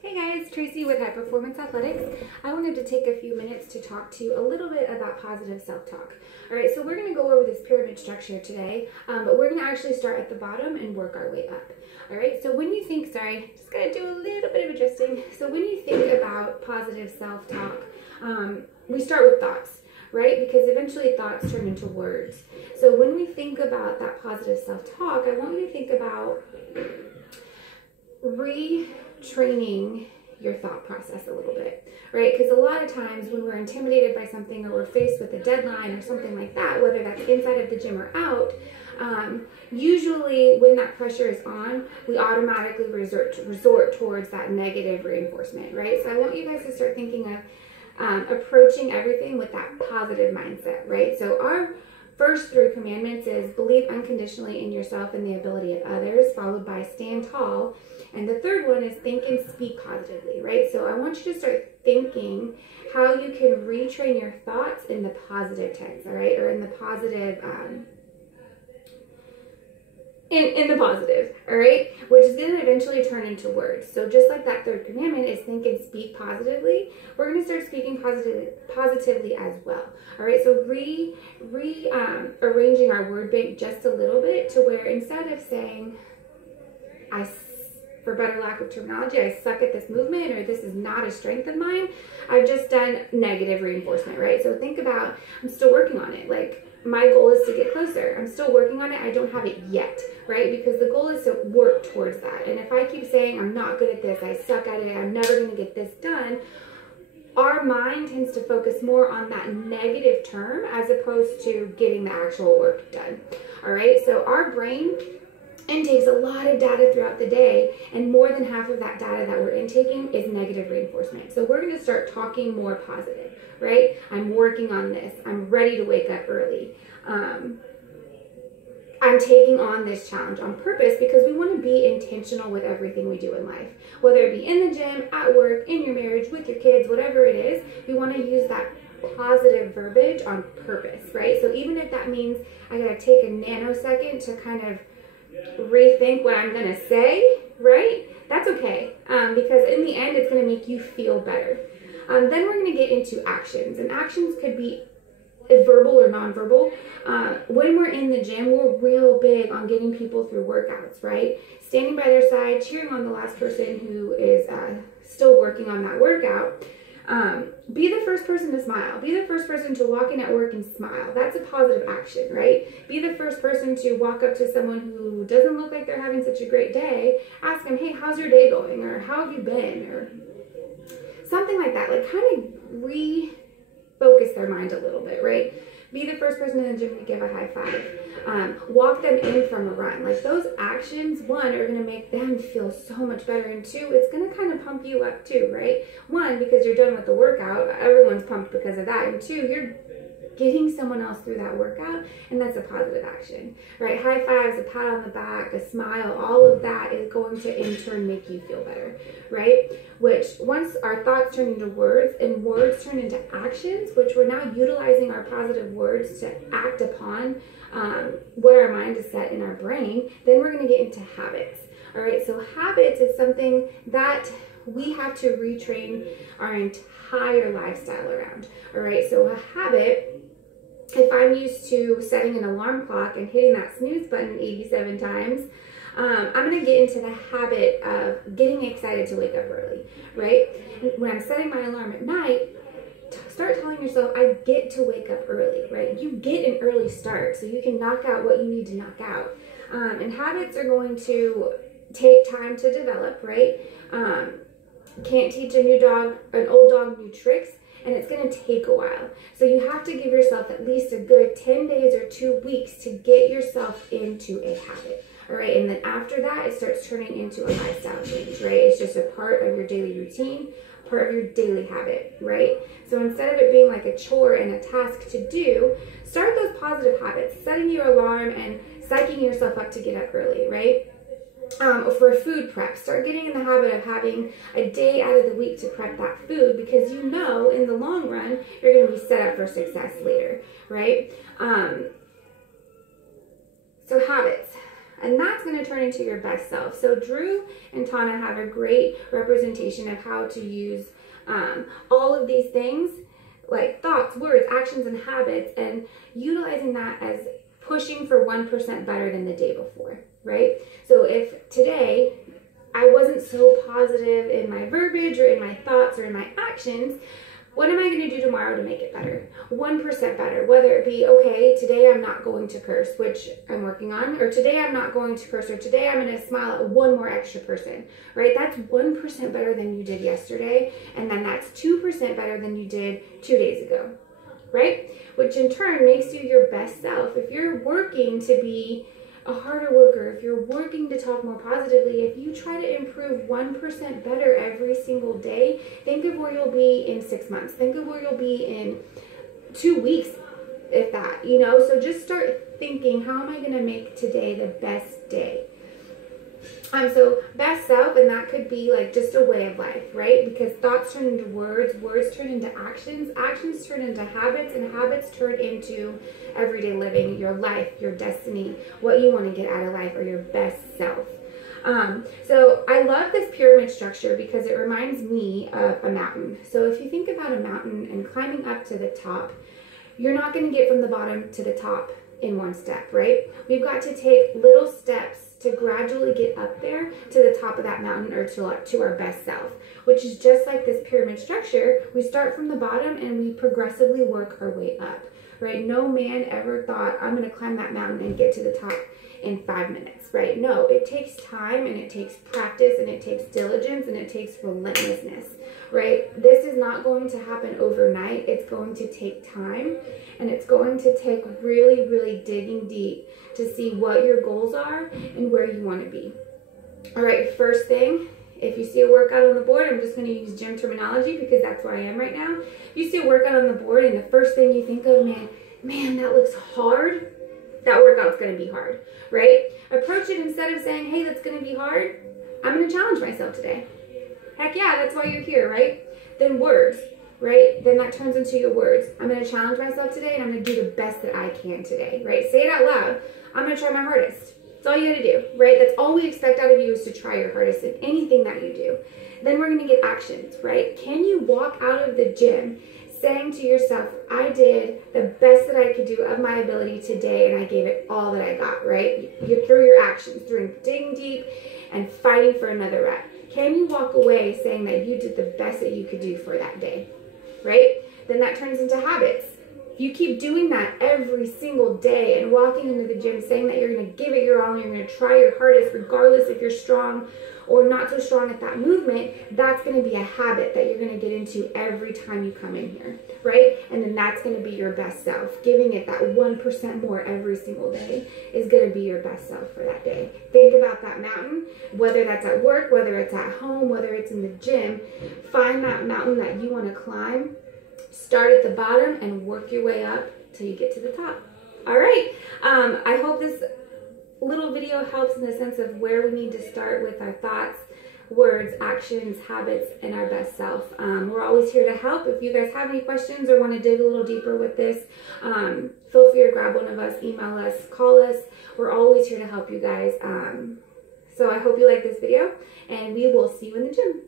Hey guys, Tracy with High Performance Athletics. I wanted to take a few minutes to talk to you a little bit about positive self-talk. Alright, so we're going to go over this pyramid structure today, but we're going to actually start at the bottom and work our way up. Alright, so when you think, just going to do a little bit of adjusting. So when you think about positive self-talk, we start with thoughts, right? Because eventually thoughts turn into words. So when we think about that positive self-talk, I want you to think about retraining your thought process a little bit, right? Because a lot of times when we're intimidated by something or we're faced with a deadline or something like that, whether that's inside of the gym or out, usually when that pressure is on, we automatically resort towards that negative reinforcement, right? So I want you guys to start thinking of approaching everything with that positive mindset, right? So our first 3 commandments is believe unconditionally in yourself and the ability of others, followed by stand tall. And the third one is think and speak positively, right? So I want you to start thinking how you can retrain your thoughts in the positive tense, all right? Or in the positive, in the positive, all right? Which is going to eventually turn into words. So just like that 3rd commandment is think and speak positively, we're going to start speaking positively as well, all right? So arranging our word bank just a little bit to where instead of saying, for better lack of terminology, I suck at this movement, or this is not a strength of mine, I've just done negative reinforcement, right? So think about, I'm still working on it. Like, my goal is to get closer. I'm still working on it. I don't have it yet, right? Because the goal is to work towards that. And if I keep saying, I'm not good at this, I suck at it, I'm never going to get this done, our mind tends to focus more on that negative term as opposed to getting the actual work done, all right? So our brain intakes a lot of data throughout the day, and more than half of that data that we're intaking is negative reinforcement. So we're going to start talking more positive, right? I'm working on this. I'm ready to wake up early. I'm taking on this challenge on purpose because we want to be intentional with everything we do in life. Whether it be in the gym, at work, in your marriage, with your kids, whatever it is, we want to use that positive verbiage on purpose, right? So even if that means I got to take a nanosecond to kind of rethink what I'm going to say, right? That's okay, because in the end, it's going to make you feel better. Then we're going to get into actions, and actions could be verbal or nonverbal. When we're in the gym, we're real big on getting people through workouts, right? Standing by their side, cheering on the last person who is still working on that workout. Be the first person to smile. Be the first person to walk in at work and smile. That's a positive action, right? Be the first person to walk up to someone who doesn't look like they're having such a great day. Ask them, hey, how's your day going? Or how have you been? Or something like that. Like, kind of refocus their mind a little bit, right? Be the first person in the gym to give a high five. Walk them in from a run. Like, those actions, 1, are going to make them feel so much better, and 2, it's going to kind of pump you up too, right? 1, because you're done with the workout, everyone's pumped because of that, and 2, you're getting someone else through that workout, and that's a positive action, right? High fives, a pat on the back, a smile, all of that is going to in turn make you feel better, right? Which once our thoughts turn into words and words turn into actions, which we're now utilizing our positive words to act upon what our mind is set in our brain, then we're going to get into habits. All right, so habits is something that we have to retrain our entire lifestyle around. All right, so a habit, if I'm used to setting an alarm clock and hitting that snooze button 87 times, I'm going to get into the habit of getting excited to wake up early, right? When I'm setting my alarm at night, start telling yourself, I get to wake up early, right? You get an early start so you can knock out what you need to knock out. And habits are going to take time to develop, right? Can't teach an old dog new tricks, and it's going to take a while. So you have to give yourself at least a good 10 days or 2 weeks to get yourself into a habit. All right, and then after that, it starts turning into a lifestyle change, right? It's just a part of your daily routine, part of your daily habit, right? So instead of it being like a chore and a task to do, start those positive habits, setting your alarm and psyching yourself up to get up early, right? For food prep, start getting in the habit of having a day out of the week to prep that food, because you know in the long run you're going to be set up for success later, right? So habits. And that's going to turn into your best self. So Drew and Tana have a great representation of how to use all of these things, like thoughts, words, actions, and habits, and utilizing that as pushing for 1% better than the day before, right? So if today I wasn't so positive in my verbiage or in my thoughts or in my actions, what am I going to do tomorrow to make it better? 1% better, whether it be, okay, today I'm not going to curse, which I'm working on, or today I'm not going to curse, or today I'm going to smile at one more extra person, right? That's 1% better than you did yesterday, and then that's 2% better than you did 2 days ago, right? Which in turn makes you your best self. If you're working to be a harder worker, if you're working to talk more positively, if you try to improve 1% better every single day, think of where you'll be in 6 months. Think of where you'll be in 2 weeks, if that, you know? So just start thinking, how am I going to make today the best day? So best self, and that could be like just a way of life, right? Because thoughts turn into words, words turn into actions, actions turn into habits, and habits turn into everyday living, your life, your destiny, what you want to get out of life, or your best self. So I love this pyramid structure because it reminds me of a mountain. So if you think about a mountain and climbing up to the top, you're not going to get from the bottom to the top in one step, right? We've got to take little steps to gradually get up there to the top of that mountain, or to our best self, which is just like this pyramid structure. We start from the bottom and we progressively work our way up, right? No man ever thought, I'm going to climb that mountain and get to the top in 5 minutes, right? No, it takes time, and it takes practice, and it takes diligence, and it takes relentlessness, right? This is not going to happen overnight. It's going to take time, and it's going to take really, really digging deep to see what your goals are and where you want to be. All right, first thing, if you see a workout on the board, I'm just going to use gym terminology because that's where I am right now. If you see a workout on the board and the first thing you think of, man, that looks hard, that workout's going to be hard, right? Approach it instead of saying, hey, that's going to be hard. I'm going to challenge myself today. Heck yeah, that's why you're here, right? Then words, right? Then that turns into your words. I'm going to challenge myself today, and I'm going to do the best that I can today, right? Say it out loud. I'm going to try my hardest. That's all you got to do, right? That's all we expect out of you, is to try your hardest in anything that you do. Then we're going to get actions, right? Can you walk out of the gym saying to yourself, I did the best that I could do of my ability today, and I gave it all that I got, right? You through your actions, through digging deep and fighting for another rep. Can you walk away saying that you did the best that you could do for that day, right? Then that turns into habits. If you keep doing that every single day and walking into the gym saying that you're going to give it your all and you're going to try your hardest regardless if you're strong or not so strong at that movement, that's going to be a habit that you're going to get into every time you come in here, right? And then that's going to be your best self. Giving it that 1% more every single day is going to be your best self for that day. Think about that mountain, whether that's at work, whether it's at home, whether it's in the gym. Find that mountain that you want to climb. Start at the bottom and work your way up till you get to the top. All right. I hope this little video helps in the sense of where we need to start with our thoughts, words, actions, habits, and our best self. We're always here to help. If you guys have any questions or want to dig a little deeper with this, feel free to grab one of us, email us, call us. We're always here to help you guys. So I hope you like this video, and we will see you in the gym.